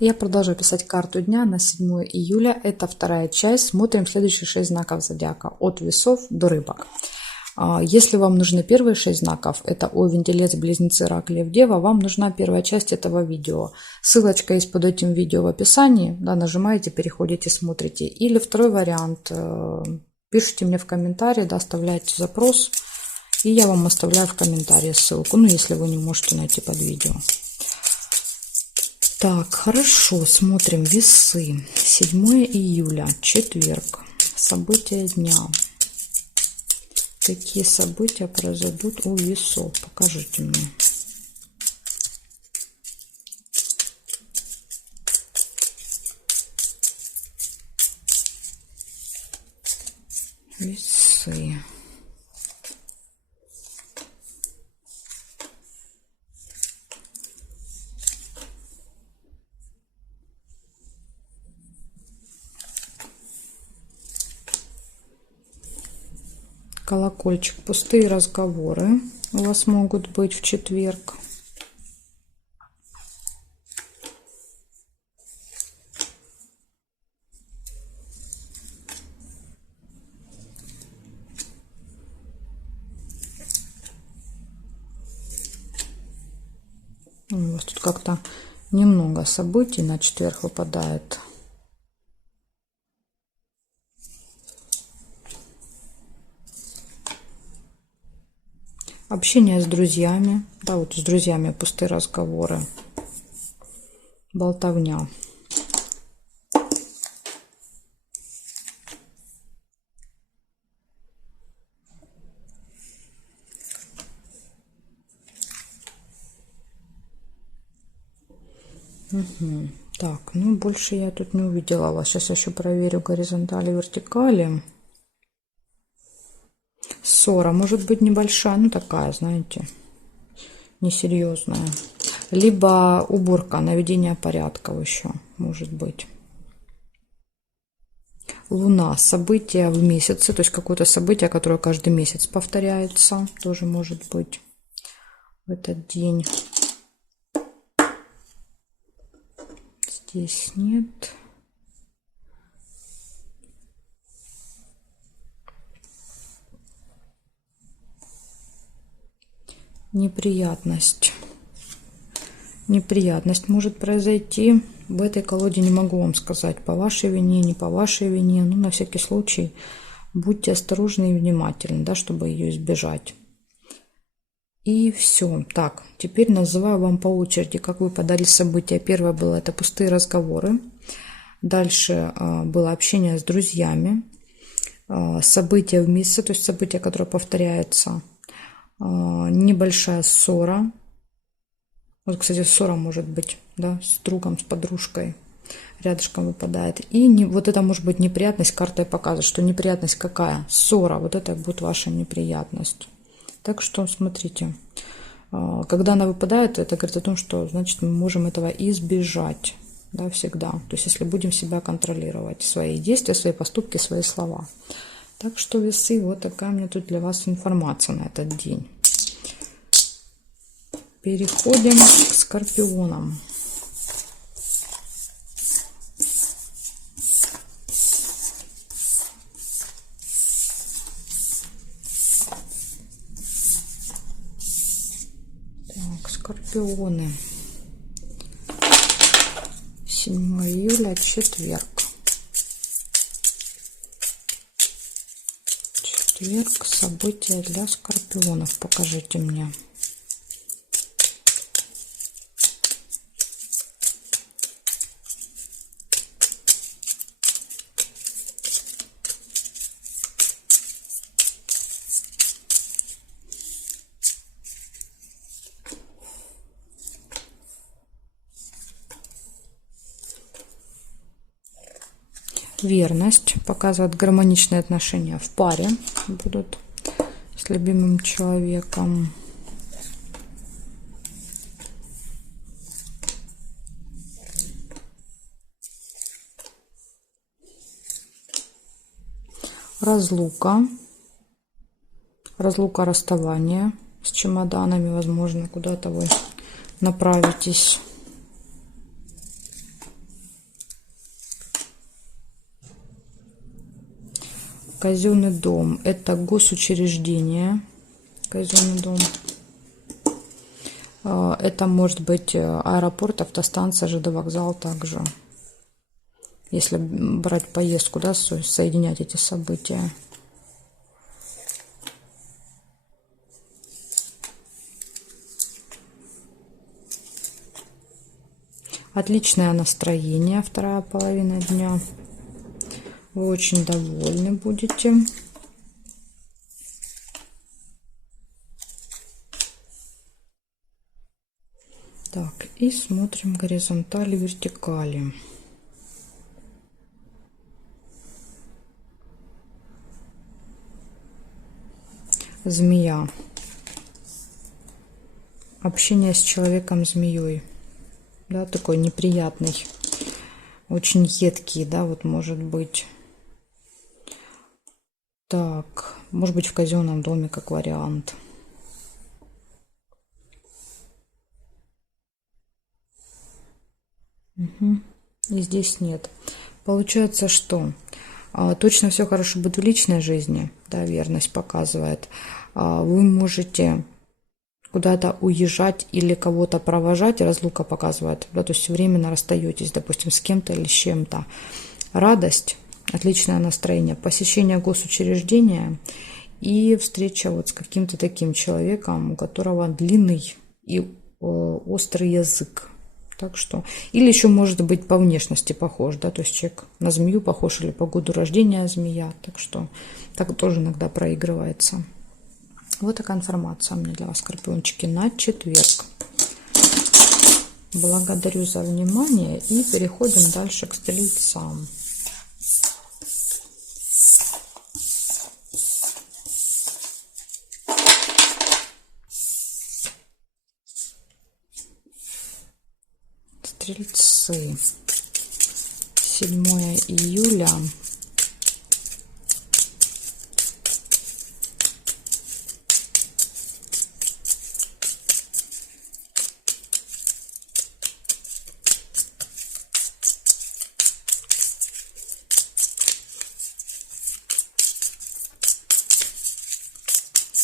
Я продолжаю писать карту дня на 7 июля. Это вторая часть. Смотрим следующие 6 знаков зодиака. От весов до рыбок. Если вам нужны первые 6 знаков, это Овен, Телец, Близнецы, Рак, Лев, Дева, вам нужна первая часть этого видео. Ссылочка есть под этим видео в описании. Да, нажимаете, переходите, смотрите. Или второй вариант. Пишите мне в комментарии, да, оставляйте запрос. И я вам оставляю в комментарии ссылку. Ну, если вы не можете найти под видео. Так, хорошо, смотрим весы. 7 июля, четверг. События дня. Какие события произойдут у весов? Покажите мне. Весы. Колокольчик. Пустые разговоры у вас могут быть в четверг. У вас тут как-то немного событий на четверг выпадает. Общение с друзьями. Да, вот с друзьями пустые разговоры. Болтовня. Угу. Так, ну больше я тут не увидела вас. Сейчас я еще проверю горизонтали, вертикали. Ссора может быть небольшая, ну такая, знаете, несерьезная. Либо уборка, наведение порядков еще может быть. Луна, события в месяце, то есть какое-то событие, которое каждый месяц повторяется, тоже может быть в этот день. Здесь нет. Неприятность. Неприятность может произойти. В этой колоде не могу вам сказать, по вашей вине, не по вашей вине. Но на всякий случай будьте осторожны и внимательны, да, чтобы ее избежать. И все. Так, теперь называю вам по очереди, как выпадали события. Первое было это пустые разговоры. Дальше было общение с друзьями. События в месяце, то есть события, которые повторяются. Небольшая ссора. Вот, кстати, ссора может быть, да, с другом, с подружкой. Рядышком выпадает. И вот это может быть неприятность. Карта показывает, что неприятность какая? Ссора. Вот это будет ваша неприятность. Так что смотрите. Когда она выпадает, это говорит о том, что, значит, мы можем этого избежать. Да, всегда. То есть, если будем себя контролировать. Свои действия, свои поступки, свои слова. Так что весы, вот такая у меня тут для вас информация на этот день. Переходим к скорпионам. Так, скорпионы. 7 июля, четверг. Четверг, события для скорпионов. Покажите мне. Верность показывает гармоничные отношения в паре будут с любимым человеком. Разлука, расставание с чемоданами, возможно, куда-то вы направитесь. Казенный дом – это госучреждение. Казенный дом. Это может быть аэропорт, автостанция, ЖД вокзал также. Если брать поездку, да, соединять эти события. Отличное настроение, вторая половина дня. Вы очень довольны будете. Так, и смотрим горизонтали, вертикали. Змея. Общение с человеком-змеей. Да, такой неприятный, очень едкий, да, вот может быть. Так, может быть в казенном доме как вариант. Угу. И здесь нет. Получается, что точно все хорошо будет в личной жизни, да, верность показывает. Вы можете куда-то уезжать или кого-то провожать, разлука показывает, да, то есть временно расстаетесь, допустим, с кем-то или с чем-то. Радость, отличное настроение, посещение госучреждения и встреча вот с каким-то таким человеком, у которого длинный и острый язык. Так что, или еще может быть по внешности похож, да, то есть человек на змею похож или по году рождения змея, так что так тоже иногда проигрывается. Вот такая информация у меня для вас, скорпиончики, на четверг. Благодарю за внимание и переходим дальше к стрельцам. Стрельцы. 7 июля.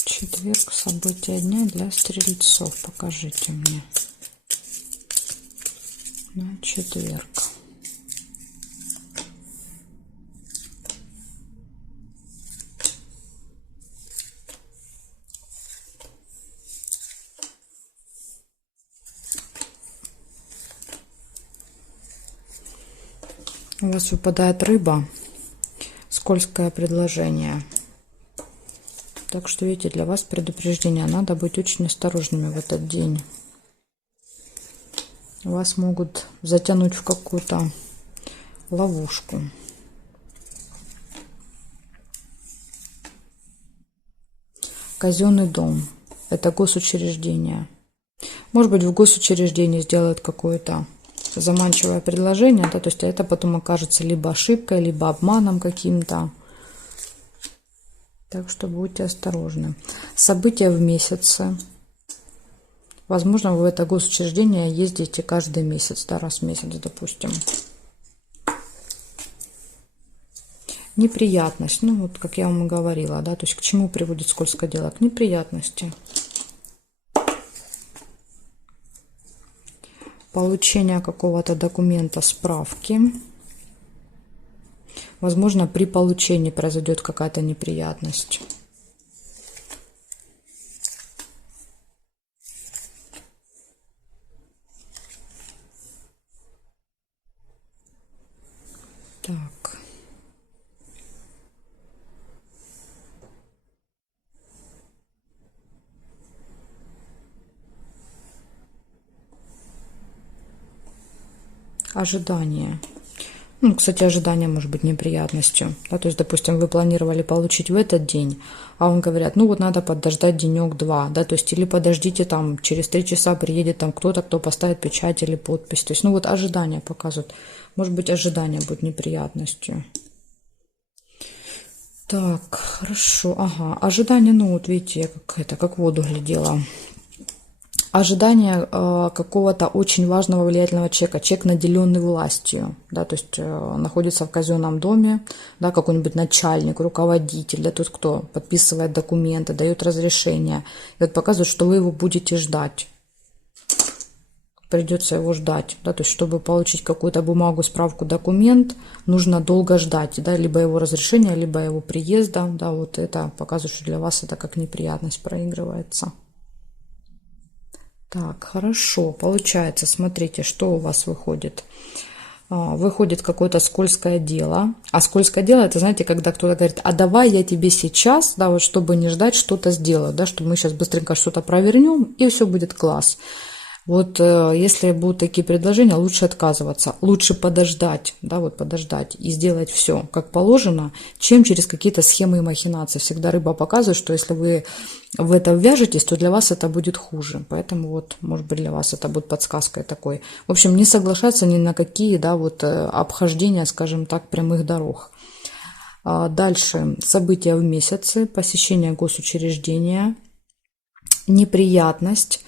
Четверг, события дня для стрельцов. Покажите мне. На четверг. У вас выпадает рыба. Скользкое предложение. Так что, видите, для вас предупреждение. Надо быть очень осторожными в этот день. Вас могут затянуть в какую-то ловушку. Казенный дом. Это госучреждение. Может быть, в госучреждении сделают какое-то заманчивое предложение, да, то есть это потом окажется либо ошибкой, либо обманом каким-то. Так что будьте осторожны. События в месяце. Возможно, вы в это госучреждение ездите каждый месяц, да, раз в месяц, допустим. Неприятность. Ну, вот как я вам и говорила, да, то есть к чему приводит скользкое дело? К неприятности. Получение какого-то документа, справки. Возможно, при получении произойдет какая-то неприятность. Так. Ожидание. Ну, кстати, ожидание может быть неприятностью. Да, то есть, допустим, вы планировали получить в этот день, а вам говорят, ну вот надо подождать денек-два, да, то есть, или подождите там, через 3 часа приедет там кто-то, кто поставит печать или подпись. То есть, ну вот ожидание показывают. Может быть, ожидание будет неприятностью. Так, хорошо, ага, ожидание, ну вот видите, я как воду глядела. ожидание какого-то очень важного влиятельного человека, человек, наделенный властью, да, то есть находится в казенном доме, да, какой-нибудь начальник, руководитель, да, тот, кто подписывает документы, дает разрешение, и вот показывает, что вы его будете ждать. Придется его ждать, да, то есть чтобы получить какую-то бумагу, справку, документ, нужно долго ждать, да, либо его разрешения, либо его приезда, да, вот это показывает, что для вас это как неприятность проигрывается. Так, хорошо, получается, смотрите, что у вас выходит. Выходит какое-то скользкое дело, а скользкое дело, это, знаете, когда кто-то говорит, а давай я тебе сейчас, да, вот чтобы не ждать, что-то сделаю, да, чтобы мы сейчас быстренько что-то провернем, и все будет класс. Вот если будут такие предложения, лучше отказываться, лучше подождать, да, вот подождать и сделать все как положено, чем через какие-то схемы и махинации. Всегда рыба показывает, что если вы в это ввяжетесь, то для вас это будет хуже. Поэтому вот, может быть, для вас это будет подсказкой такой. В общем, не соглашаться ни на какие, да, вот обхождения, скажем так, прямых дорог. Дальше события в месяце, посещение госучреждения, неприятность,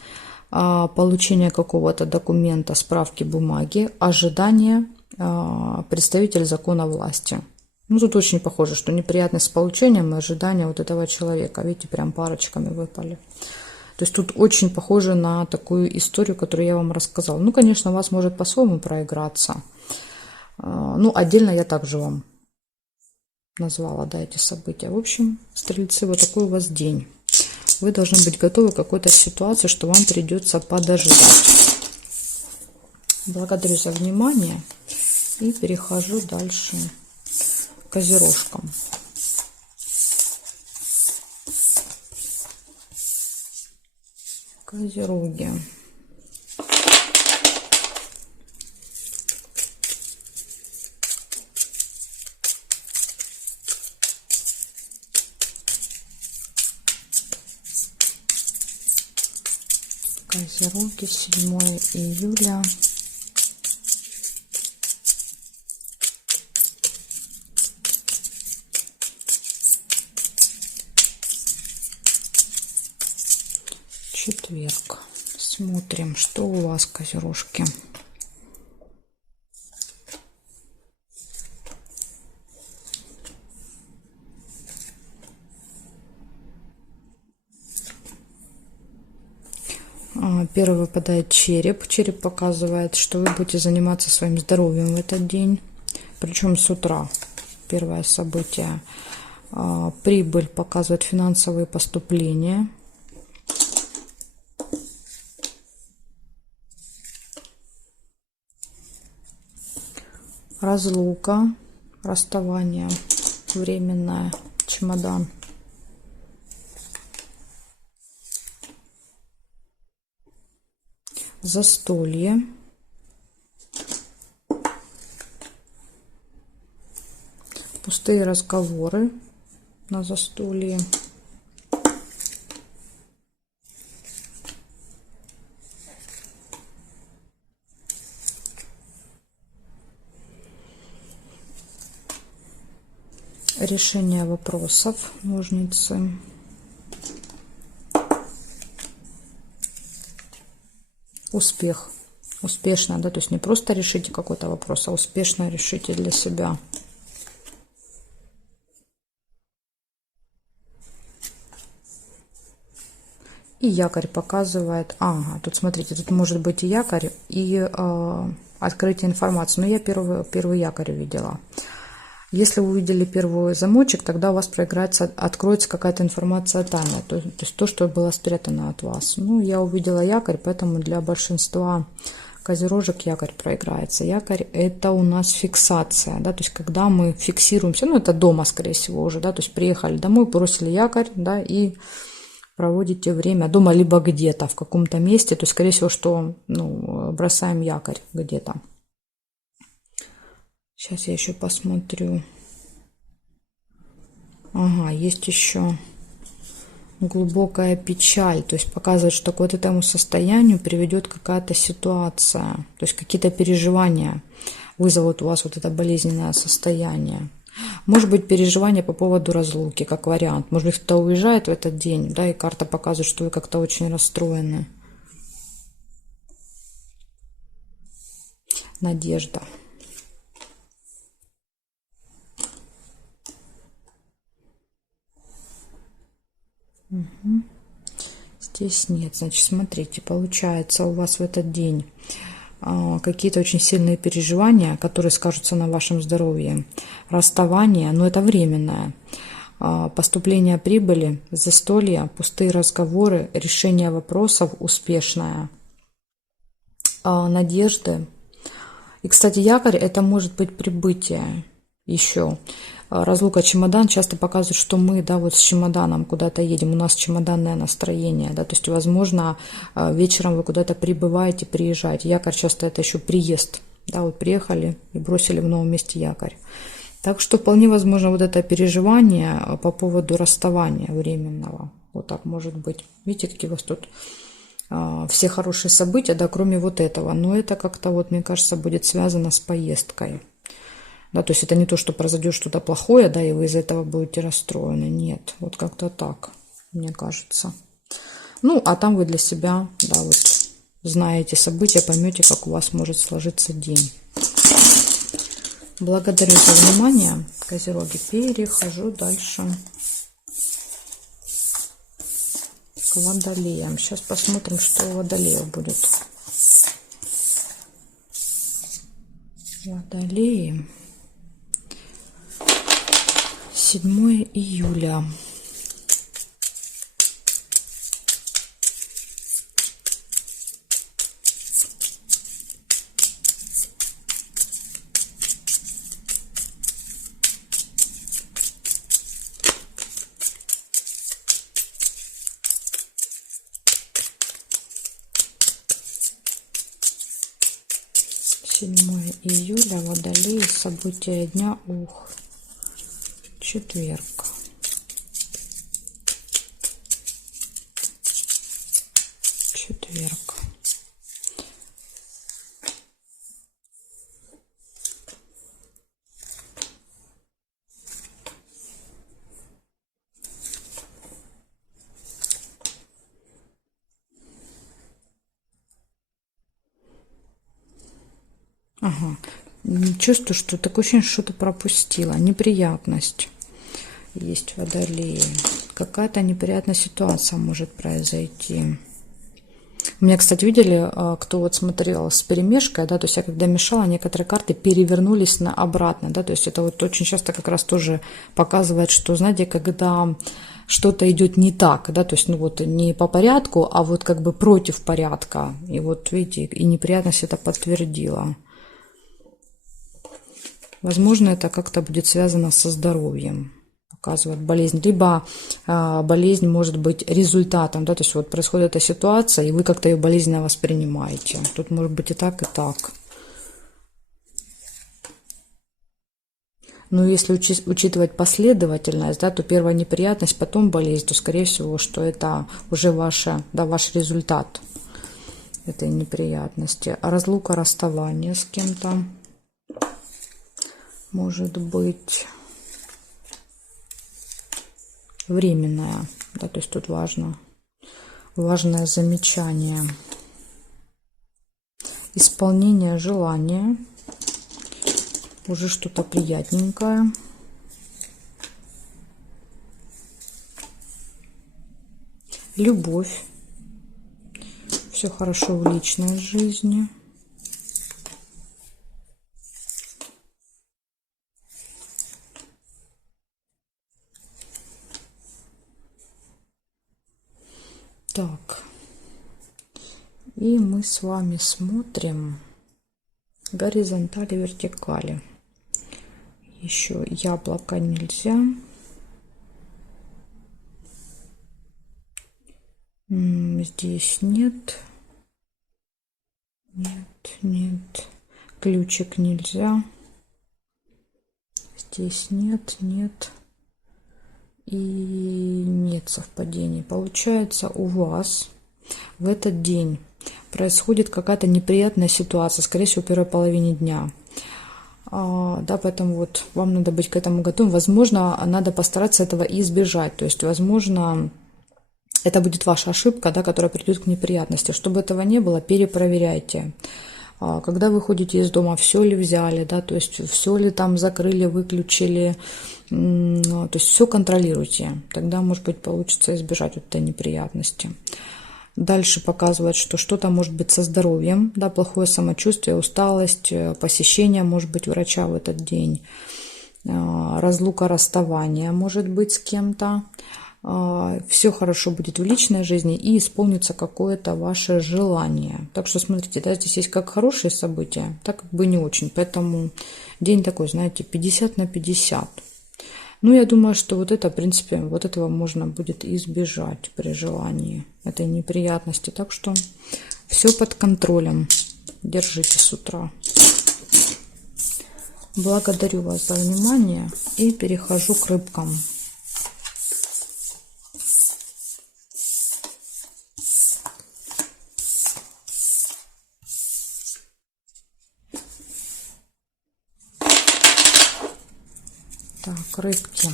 получение какого-то документа, справки, бумаги, ожидание, представитель закона власти. Ну, тут очень похоже, что неприятность с получением и ожидание вот этого человека. Видите, прям парочками выпали. То есть тут очень похоже на такую историю, которую я вам рассказала. Ну, конечно, у вас может по-своему проиграться. Ну, отдельно я также вам назвала, да, эти события. В общем, стрельцы, вот такой у вас день. Вы должны быть готовы к какой-то ситуации, что вам придется подождать. Благодарю за внимание и перехожу дальше к козерожкам. Козероги. Козероги, 7 июля. Четверг. Смотрим, что у вас, козерожки. Первый выпадает череп. Череп показывает, что вы будете заниматься своим здоровьем в этот день. Причем с утра. Первое событие. Прибыль показывает финансовые поступления. Разлука, расставание, временное, чемодан. Застолье. Пустые разговоры на застолье. Решение вопросов, ножницы. Успех. Успешно, да, то есть не просто решите какой-то вопрос, а успешно решите для себя. И якорь показывает, ага, тут смотрите, тут может быть и якорь, и открытие информации. Но я первый якорь увидела. Если вы увидели первый замочек, тогда у вас проиграется, откроется какая-то информация тайна, то есть то, что было спрятано от вас. Ну, я увидела якорь, поэтому для большинства козерожек якорь проиграется. Якорь – это у нас фиксация, да, то есть когда мы фиксируемся, ну, это дома, скорее всего, уже, да, то есть приехали домой, бросили якорь, да, и проводите время дома, либо где-то, в каком-то месте, то есть, скорее всего, что, ну, бросаем якорь где-то. Сейчас я еще посмотрю. Ага, есть еще глубокая печаль. То есть показывает, что к вот этому состоянию приведет какая-то ситуация. То есть какие-то переживания вызовут у вас вот это болезненное состояние. Может быть, переживания по поводу разлуки, как вариант. Может быть, кто-то уезжает в этот день, да, и карта показывает, что вы как-то очень расстроены. надежда. Угу. Здесь нет. Значит, смотрите, получается у вас в этот день какие-то очень сильные переживания, которые скажутся на вашем здоровье. Расставание, но это временное. Поступление прибыли, застолья, пустые разговоры, решение вопросов успешное. Надежды. И, кстати, якорь — это может быть прибытие еще. Разлука, чемодан часто показывает, что мы, да, вот с чемоданом куда-то едем, у нас чемоданное настроение, да, то есть, возможно, вечером вы куда-то прибываете, приезжаете. Якорь часто это еще приезд, да, вот приехали и бросили в новом месте якорь. Так что вполне возможно вот это переживание по поводу расставания временного, вот так может быть. Видите, какие у вас тут все хорошие события, да, кроме вот этого, но это как-то вот, мне кажется, будет связано с поездкой. Да, то есть это не то, что произойдет что-то плохое, да, и вы из этого будете расстроены. Нет, вот как-то так, мне кажется. Ну, а там вы для себя, да, вот знаете события, поймете, как у вас может сложиться день. Благодарю за внимание, Козероги. Перехожу дальше к Водолеям. Сейчас посмотрим, что у Водолеев будет. Водолеи. 7 июля. Июля, Водолеи, события дня, четверг. Четверг. Ага. Чувствую, что такое ощущение, что что-то пропустила. Неприятность есть, Водолеи. Какая-то неприятная ситуация может произойти. У меня, кстати, видели, кто вот смотрел с перемешкой, да, то есть я когда мешала, некоторые карты перевернулись на обратно, да, то есть это вот очень часто как раз тоже показывает, что, знаете, когда что-то идет не так, да, то есть, ну вот не по порядку, а вот как бы против порядка. И вот видите, и неприятность это подтвердила. Возможно, это как-то будет связано со здоровьем, показывает болезнь. Либо болезнь может быть результатом, да, то есть вот происходит эта ситуация, и вы как-то ее болезненно воспринимаете. Тут может быть и так, и так. Но если учитывать последовательность, да, то первая неприятность, потом болезнь, то скорее всего, что это уже ваш результат этой неприятности. А разлука, расставание с кем-то может быть временная, да, то есть тут важное замечание. Исполнение желания, уже что-то приятненькое. Любовь, все хорошо в личной жизни. Так, и мы с вами смотрим горизонтали, вертикали. Еще яблоко нельзя. Здесь нет. Нет. Ключик нельзя. Здесь нет. И нет совпадений. Получается, у вас в этот день происходит какая-то неприятная ситуация, скорее всего, в первой половине дня. Да, поэтому вот вам надо быть к этому готовым. Возможно, надо постараться этого избежать. То есть, возможно, это будет ваша ошибка, да, которая приведет к неприятности. Чтобы этого не было, перепроверяйте. Когда выходите из дома, все ли взяли, да, то есть все ли там закрыли, выключили, то есть все контролируйте. Тогда, может быть, получится избежать вот этой неприятности. Дальше показывает, что что-то может быть со здоровьем, да, плохое самочувствие, усталость, посещение, может быть, врача в этот день, разлука, расставание, может быть, с кем-то. Все хорошо будет в личной жизни и исполнится какое-то ваше желание. Так что смотрите, да, здесь есть как хорошие события, так как бы не очень. Поэтому день такой, знаете, 50 на 50. Ну, я думаю, что вот это, в принципе, вот этого можно будет избежать при желании, этой неприятности. Так что все под контролем. Держите с утра. Благодарю вас за внимание и перехожу к рыбкам. Так, рыбки.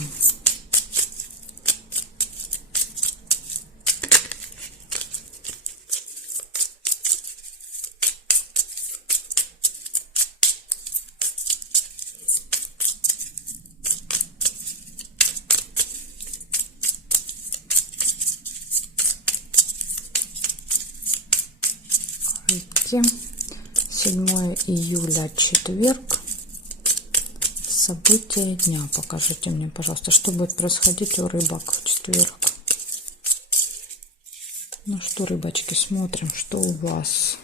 Рыбки. 7 июля, четверг. События дня. Покажите мне, пожалуйста, что будет происходить у рыбок в четверг. Ну что, рыбочки, смотрим, что у вас.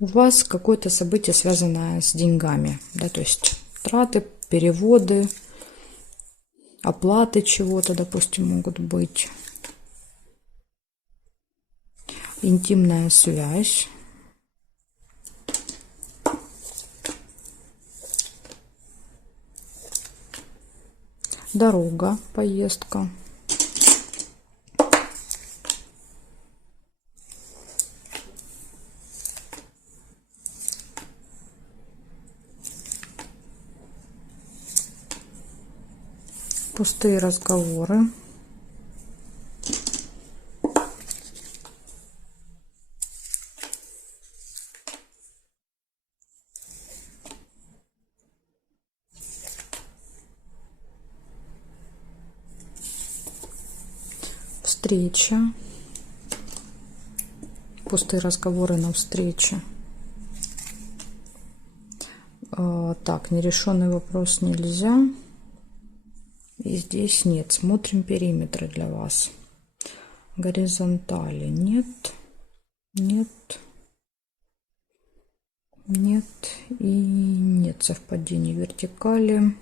У вас какое-то событие, связанное с деньгами, да, то есть траты, переводы, оплаты чего-то, допустим, могут быть. Интимная связь. Дорога, поездка. Пустые разговоры. Встреча. Пустые разговоры на встрече. Так, нерешенный вопрос нельзя. И здесь нет. Смотрим периметры для вас. Горизонтали нет. Нет. Нет. И нет совпадений. Вертикали.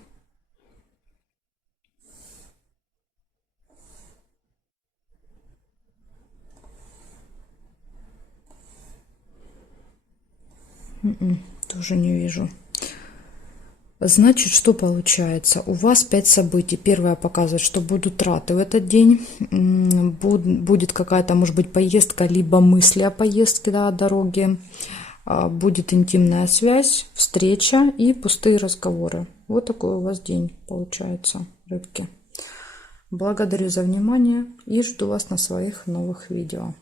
Тоже не вижу. Значит, что получается? У вас 5 событий. Первое показывает, что будут траты в этот день. Будет какая-то, может быть, поездка, либо мысли о поездке, да, о дороге. Будет интимная связь, встреча и пустые разговоры. Вот такой у вас день получается, рыбки. Благодарю за внимание и жду вас на своих новых видео.